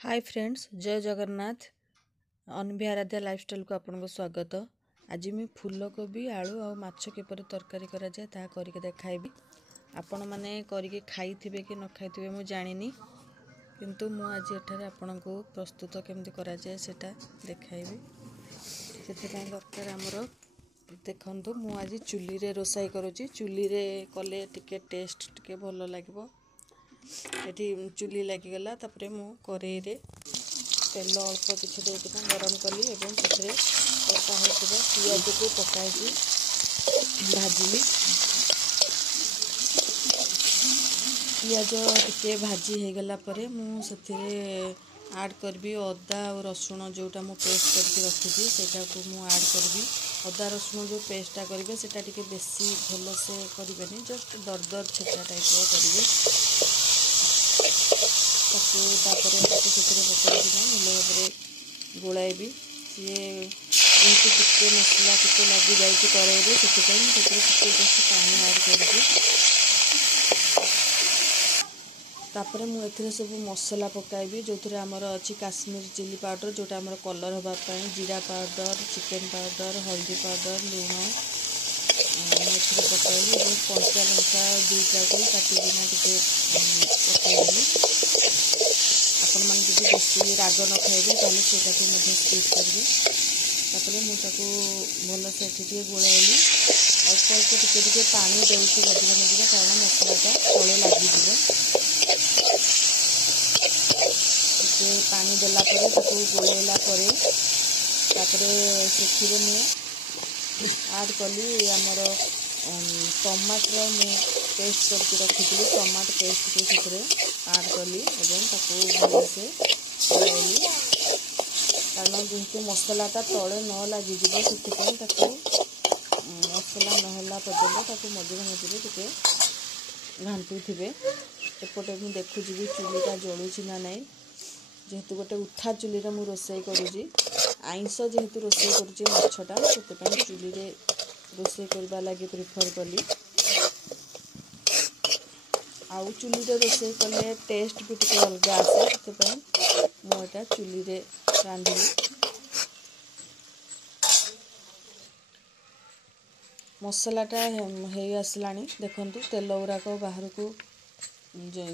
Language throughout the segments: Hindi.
हाय फ्रेंड्स, जय जगन्नाथ। अनभि आराध्या लाइफस्टाइल को आपको स्वागत। आज मैं फूलकोबी आलू और माछ किपर तरकारी करा जाए ता करके देखाइबी। आपण माने करके खाइथिबे कि न खाइथिबे मु जानिनी, किंतु मु आज एठारे आपनको प्रस्तुत केमती करा जाए सेटा देखाइबी। सेते दरकार हमर देखंतु मु आज चुली रे रोसाई करूची। चुली रे कले टिके टेस्ट टिके भलो लागिबो। एठी चुली लागिगला तापरे मु करेई रे तेल अल्प किसी देकिना गरम कली एवं से कटा होता पियाज को पकाई भाजिली। पियाज टिके भाजी हो गला परे मुझे आड करबी अदा और रसुण जोटा मु पेस्ट करके रखी सेटा को मु आड करबी। अदा रसुण जो पेस्टा करेंगे सेटा टिके बेसी भल से करें, जस्ट दरदर छेचा टाइप करेंगे। पकड़ना भल भाव गोलाइबी। सी जेहेतु टिके मसला टिके लगी जाए कड़े से जस्ट पानी आड कर मुझे सब मसला पकाइबी जो आमर अच्छी काश्मीर चिली पाउडर जोटा आमर कलर होगापाई, जीरा पाउडर, चिकेन पाउडर, हल्दी पाउडर, लुण पकाइली और कंचा लंका दुईटा को काटिकिना टिके पकाइली। आपण मैंने जी बेसी राग न खाइबे ताले सेटा को स्किप करेंगे। मुझे भल से गोलाइली अल्प अल्प टिके पानी देउछि मझे मझे, कारण मसलाटा तले लगिଯିବ। टिके पानी देला परे गोलाइला परे से आड कली आमर टमाटर मु पेस्ट करके रखी टमाटो पेस्ट को से आड कली भल से गोलाइली, कारण जेहेतु मसलाटा तले न लगिज से मसला नहला पर्यटन मझे मझे टिके घाटू थे। एपटे मुझे देखुची चुलीटा जलूची ना नाई, जेहेतु गोटे उठा चुली रे मु रोसई करुची। आइंस जेहेतु रोसई करुची माछटा से चुली रे रोसई करबा लगी प्रिफर कली। आउ चुली रे रोसई कले टेस्ट भी टिके अलग आसे, से मुझे चुली रे रांधिली। मसलाटा हो आसलानी देखंतु तेल गुराक बाहर को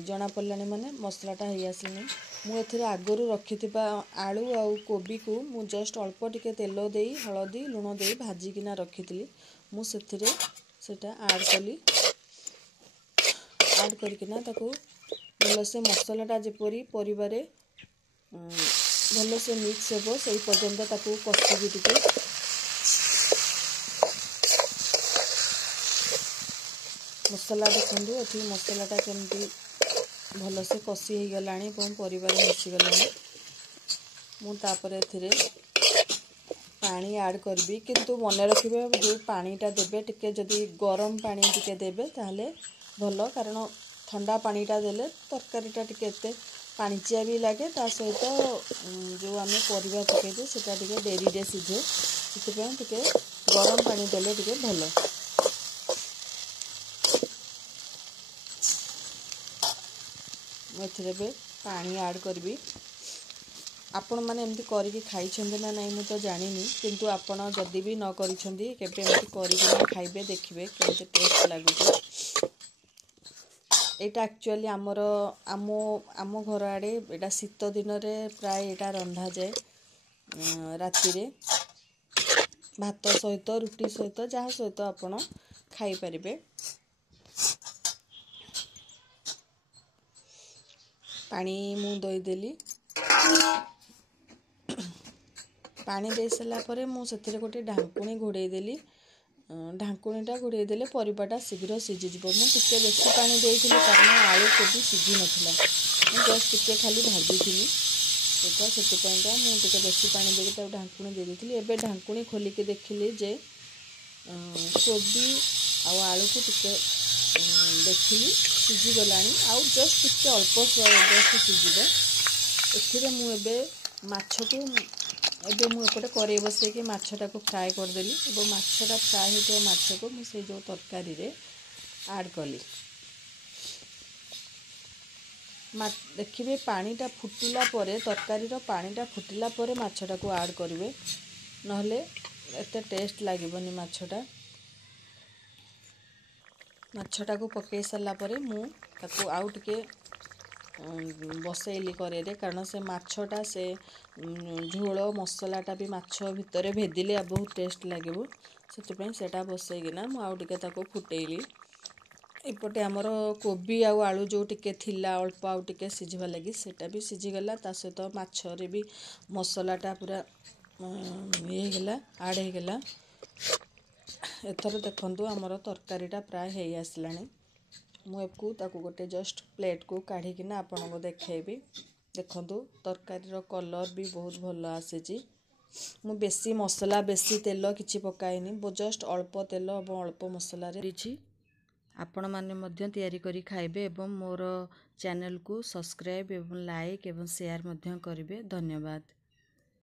जना पड़लानी, माने मसलाटा हो आसलानी। मुझे आगरू रखि आलू आउ कोबी को मु जस्ट अल्प टिके तेल दे हलदी लुण दे भाजिकिना रखी मुझे सेटा आड कली। आड करकिना ताको भल से मसलाटा जेपरी परिवारे भल से मिक्स हेबो से पर्यंत ताको कषिबी टिके। मसला देखो ये मसलाटा केमती भल से कषि हो गलानी परिवार मिसीगला। मुझे पानी आड करबी, किंतु मन रखिबे जो पानीटा देबे टिके जदि गरम पानी टिके देबे ताहले भल, कारण ठंडा पानीटा देले तरकारीटा टिके एते पानीचिया भी लगे, ता सहित जो आम परिवा पकईदे सेटा टिके डेरी रे सीझे, से टिके गरम पानी देले टिके भल। मुझे पानी आड करबी। आपण मैंने एमती करके खाई ना नहीं मुझे तो जानी, किंतु आपण जदि भी न करिसेंती केबे एमती करके खाइबे देखिबे केमती टेस्ट लागुचे। एटा एक्चुअली आमर आम घर आड़े एटा शीत दिन रे प्राय एटा रंधा जाए राति रे भात सहित रुटी सहित जहाँ सहित आपण खाई परिबे। पानी मु दईदेली। पानी दे सारा पर मुझे गोटे ढांकुणी घोड़े देली। ढांकुणीटा घोड़े देले परिवाटा शीघ्र सीझीज। मुझे बेसी पानी देती कारण आलू कोबी सीझी नाला, जस्ट टिके खाली भाजी थी सेटा मुझे बेसी पानी देके ढांकुणी दे देती। एबे ढांकुणी खोलिकी देखिली जे कोबी आलू को टिके देखिली सीझी गलानी, आउ जस्ट टिके अल्प जस्ट सीझे। एथिरे मुझे माछ को एबे मुझे कड़े बसैकी माछटा को फ्राए करदेली और माछटा फ्राए होता माछ को मुझे जो तरकारी रे आड कली। देखिए पानीटा फुटिला परे तरकारीर पानीटा फुटिला परे माछटाକୁ आड करेंगे नहले एते टेस्ट लागबनी माछटा को पकई सारा परे मु ताको आउ टिके बसैली करे कारण से माछटा से झोल मसलाटा भी माछ भितर भेदिले बहुत टेस्ट लगे से सेटा बसैकिना मु आउ टिके ताको फुटेली एपटे आमर कोबी आउ आलू जो टिके थिला अल्प आउ टिके सिझिबा लगी सेटा भी सिझीगला ता सहित माछरे भी मसलाटा पूरा ये गला आड हो गला एथर देखंतु आमर तरकारीटा प्राय हे आसलानी मुझे ताकू गोटे जस्ट प्लेट को काढ़ी किना आपन को देखेबी देखंतु तरकारीर कलर भी बहुत भल आसी मु बेसी मसला बेसी तेल किछि पकाइनी जस्ट अल्प तेल और अल्प मसला रे आपण माने मध्य तैयारी करी खाइबे एवं मोर चैनल को सब्सक्राइब एवं लाइक एवं शेयर मध्य करिवे। धन्यवाद।